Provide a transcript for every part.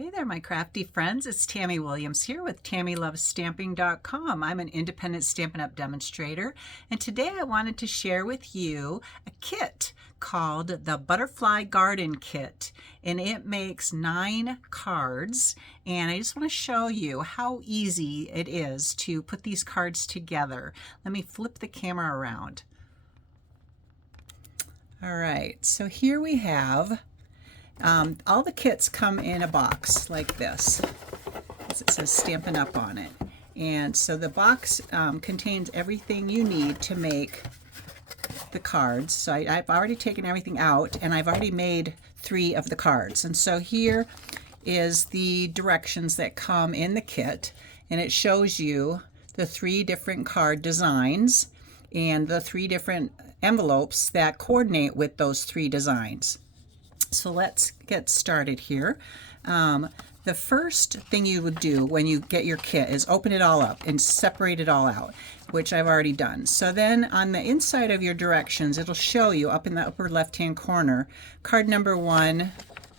Hey there, my crafty friends. It's Tammy Williams here with TammyLovesStamping.com. I'm an independent Stampin' Up! Demonstrator, and today I wanted to share with you a kit called the Butterfly Garden Kit, and it makes 9 cards, and I just want to show you how easy it is to put these cards together. Let me flip the camera around. All right, so here we have all the kits come in a box like this. It says Stampin' Up! On it. And so the box contains everything you need to make the cards. So I've already taken everything out, and I've already made 3 of the cards. And so here is the directions that come in the kit, and it shows you the 3 different card designs and the 3 different envelopes that coordinate with those 3 designs. So let's get started here. The first thing you would do when you get your kit is open it all up and separate it all out, which I've already done. So then on the inside of your directions, it'll show you up in the upper left-hand corner, card number 1,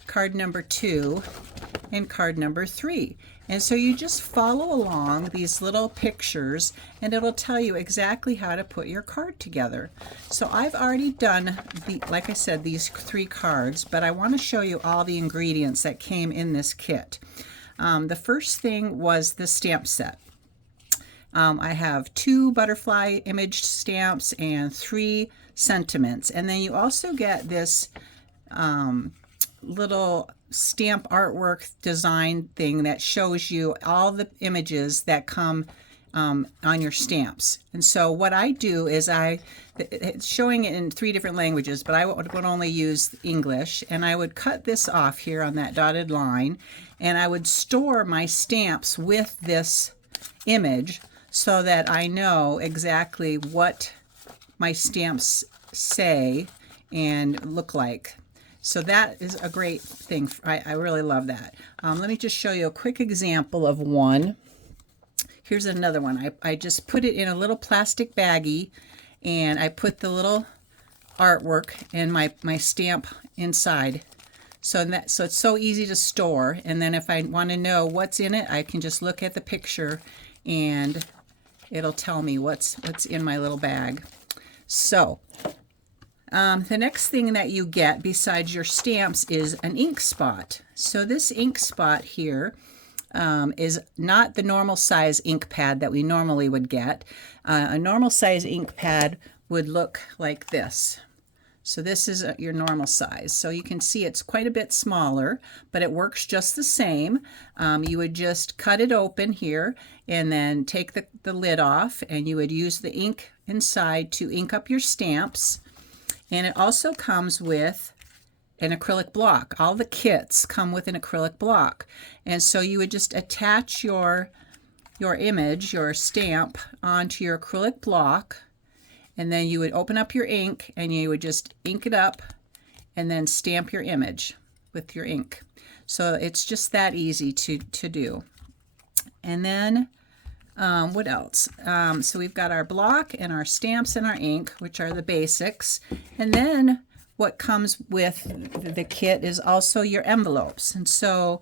card number 2, and card number 3. And so you just follow along these little pictures, and it'll tell you exactly how to put your card together. So I've already done, like I said, these 3 cards, but I want to show you all the ingredients that came in this kit. The first thing was the stamp set. I have 2 butterfly imaged stamps and 3 sentiments. And then you also get this little stamp artwork design thing that shows you all the images that come on your stamps. And so what I do is it's showing it in 3 different languages, but I would only use English, and I would cut this off here on that dotted line, and I would store my stamps with this image so that I know exactly what my stamps say and look like. So that is a great thing. I really love that. Let me just show you a quick example of one. Here's another one. I just put it in a little plastic baggie, and I put the little artwork and my stamp inside. So it's so easy to store. And then if I want to know what's in it, I can just look at the picture, and it'll tell me what's in my little bag. So the next thing that you get besides your stamps is an ink spot. So this ink spot here is not the normal size ink pad that we normally would get. A normal size ink pad would look like this. So this is your normal size. So you can see it's quite a bit smaller, but it works just the same. You would just cut it open here and then take the lid off, and you would use the ink inside to ink up your stamps. And it also comes with an acrylic block. All the kits come with an acrylic block. And so you would just attach your image, your stamp, onto your acrylic block, and then you would open up your ink, and you would just ink it up and then stamp your image with your ink. So it's just that easy to do. And then what else? So we've got our block and our stamps and our ink, which are the basics. And then what comes with the kit is also your envelopes. And so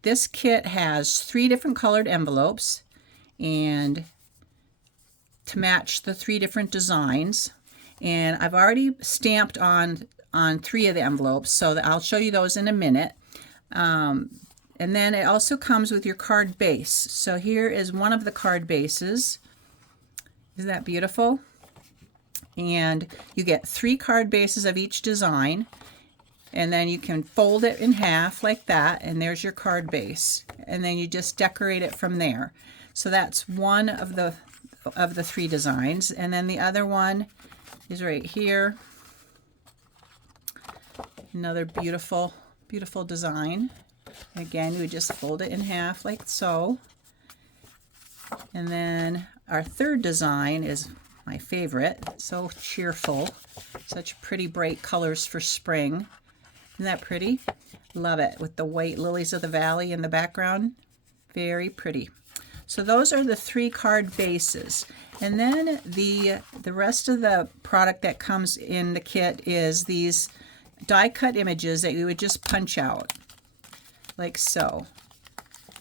this kit has 3 different colored envelopes, and to match the 3 different designs. And I've already stamped on 3 of the envelopes, so I'll show you those in a minute. And then it also comes with your card base. So here is one of the card bases. Isn't that beautiful? And you get 3 card bases of each design, and then you can fold it in half like that, and there's your card base. And then you just decorate it from there. So that's one of the 3 designs. And then the other one is right here. Another beautiful, beautiful design. Again, you would just fold it in half like so. And then our 3rd design is my favorite. So cheerful. Such pretty bright colors for spring. Isn't that pretty? Love it, with the white lilies of the valley in the background. Very pretty. So those are the 3 card bases. And then the rest of the product that comes in the kit is these die cut images that you would just punch out. like so.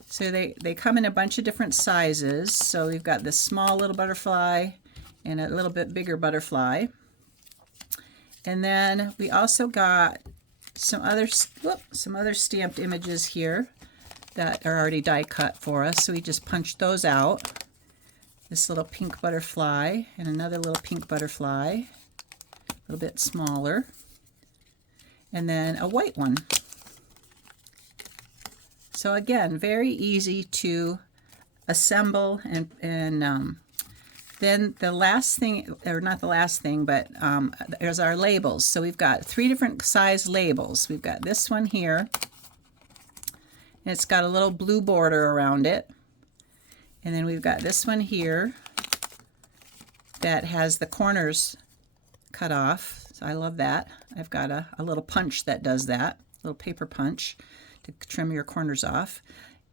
So they come in a bunch of different sizes. So we've got this small little butterfly and a little bit bigger butterfly. And then we also got some other stamped images here that are already die cut for us. So we just punched those out. This little pink butterfly and another little pink butterfly, a little bit smaller. And then a white one. So again, very easy to assemble, and then the last thing, or not the last thing, but there's our labels. So we've got 3 different size labels. We've got this one here, and it's got a little blue border around it. And then we've got this one here that has the corners cut off. So I love that. I've got a little punch that does that, a little paper punch to trim your corners off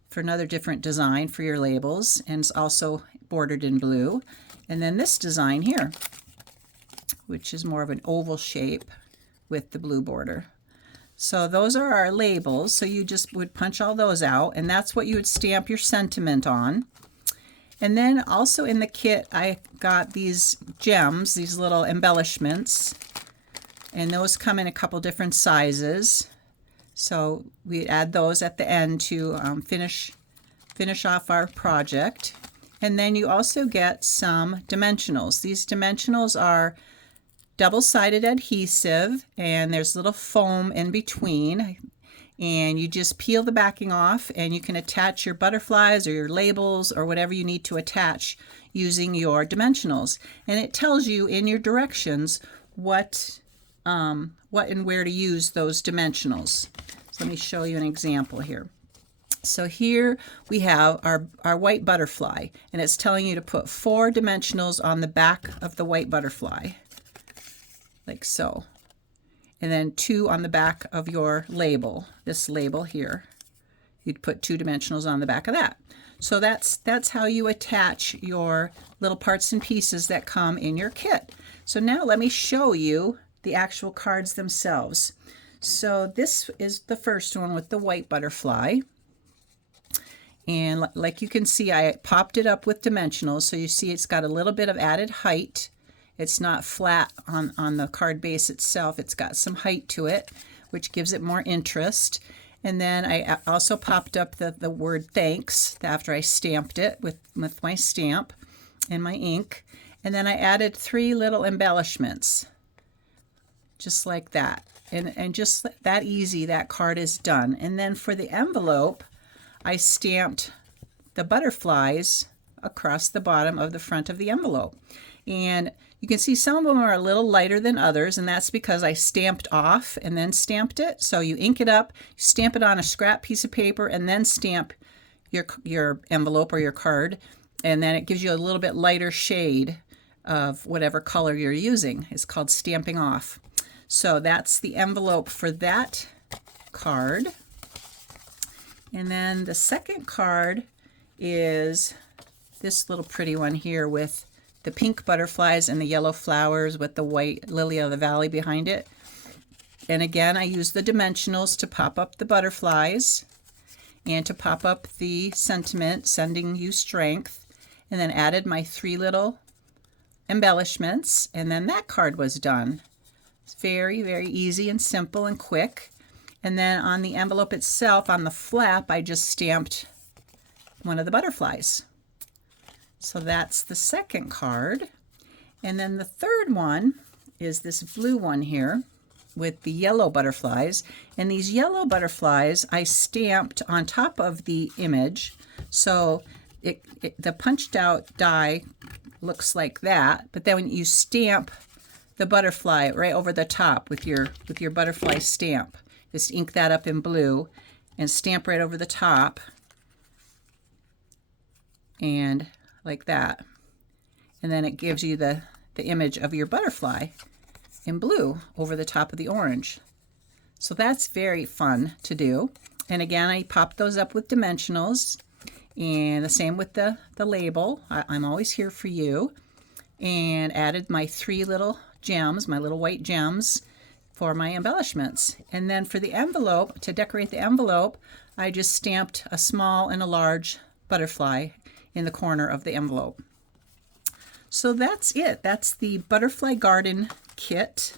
for another different design for your labels, and it's also bordered in blue. And then this design here, which is more of an oval shape with the blue border. So those are our labels. So you just would punch all those out, and that's what you would stamp your sentiment on. And then also in the kit, I got these gems, these little embellishments, and those come in a couple different sizes. So we add those at the end to finish off our project. And then you also get some dimensionals. These dimensionals are double-sided adhesive, and there's little foam in between. And you just peel the backing off, and you can attach your butterflies or your labels or whatever you need to attach using your dimensionals. And it tells you in your directions what and where to use those dimensionals. So let me show you an example here. So here we have our white butterfly, and it's telling you to put 4 dimensionals on the back of the white butterfly, like so. And then 2 on the back of your label, this label here. You'd put 2 dimensionals on the back of that. So that's how you attach your little parts and pieces that come in your kit. So now let me show you the actual cards themselves. So this is the first one with the white butterfly. And like you can see, I popped it up with dimensionals. So you see it's got a little bit of added height. It's not flat on the card base itself. It's got some height to it, which gives it more interest. And then I also popped up the word thanks after I stamped it with my stamp and my ink. And then I added 3 little embellishments, just like that. And just that easy, that card is done. And then for the envelope, I stamped the butterflies across the bottom of the front of the envelope. And you can see some of them are a little lighter than others, and that's because I stamped off and then stamped it. So you ink it up, stamp it on a scrap piece of paper, and then stamp your envelope or your card, and then it gives you a little bit lighter shade of whatever color you're using. It's called stamping off. So that's the envelope for that card. And then the second card is this little pretty one here with the pink butterflies and the yellow flowers with the white lily of the valley behind it. And again, I use the dimensionals to pop up the butterflies and to pop up the sentiment, sending you strength, and then added my 3 little embellishments, and then that card was done. It's very, very easy and simple and quick. And then on the envelope itself, on the flap, I just stamped one of the butterflies. So that's the second card. And then the third one is this blue one here with the yellow butterflies. And these yellow butterflies I stamped on top of the image. So the punched out die looks like that. But then when you stamp the butterfly right over the top with your butterfly stamp, just ink that up in blue and stamp right over the top. And like that. And then it gives you the image of your butterfly in blue over the top of the orange. So that's very fun to do. And again, I popped those up with dimensionals, and the same with the label. I'm always here for you. And added my 3 little gems, my little white gems, for my embellishments. And then for the envelope, to decorate the envelope, I just stamped a small and a large butterfly in the corner of the envelope. So that's it. That's the Butterfly Garden Kit.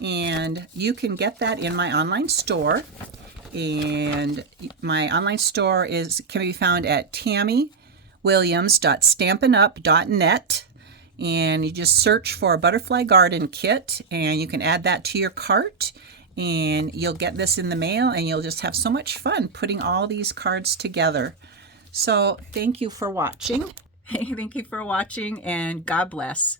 And you can get that in my online store. And my online store can be found at tammywilliams.stampinup.net. And you just search for a Butterfly Garden Kit, and you can add that to your cart, and you'll get this in the mail, and you'll just have so much fun putting all these cards together. So thank you for watching. Thank you for watching, and God bless.